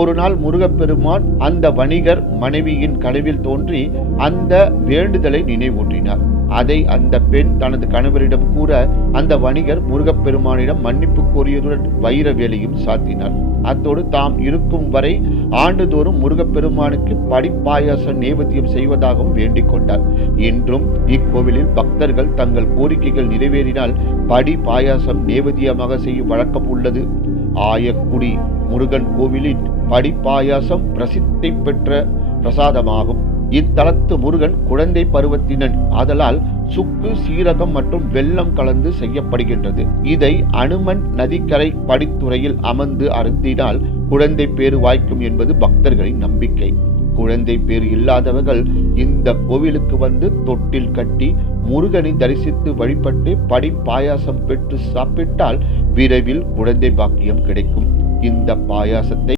ஒரு நாள் முருகப்பெருமான் அந்த வணிகர் மனைவியின் கனவில் தோன்றி அந்த வேண்டுதலை நினைவூட்டினார். அதை அந்த பெண் தனது கணவரிடம் கூற அந்த வணிகர் முருகப்பெருமானிடம் மன்னிப்பு கோரியதுடன் வைர வேலையும் சாத்தினார். அத்தோடு தாம் இருக்கும் வரை ஆண்டுதோறும் முருகப்பெருமானுக்கு படிப்பாயாச நேவேத்தியம் செய்வதாகவும் வேண்டிக் கொண்டார். இன்றும் இக்கோவிலில் பக்தர்கள் தங்கள் கோரிக்கைகள் நிறைவேறினால் படி பாயாசம் நேவேத்தியமாக செய்யும் வழக்கம் உள்ளது. ஆயக்குடி முருகன் கோவிலின் படிப்பாயாசம் பிரசித்தி பெற்ற பிரசாதமாகும். இத்தலத்து முருகன் குழந்தை பருவத்தினன் ஆதலால் சுக்கு, சீரகம் மற்றும் வெல்லம் கலந்து செய்யப்படுகின்றது. இதை அனுமன் நதிக்கரை படித்துறையில் அமர்ந்து அருந்தினால் குழந்தை பேறு வாய்க்கும் என்பது பக்தர்களின் நம்பிக்கை. குழந்தை பேறு இல்லாதவர்கள் இந்த கோவிலுக்கு வந்து தொட்டில் கட்டி முருகனை தரிசித்து வழிபட்டு படி பாயாசம் பெற்று சாப்பிட்டால் விரைவில் குழந்தை பாக்கியம் கிடைக்கும். இந்த பாயாசத்தை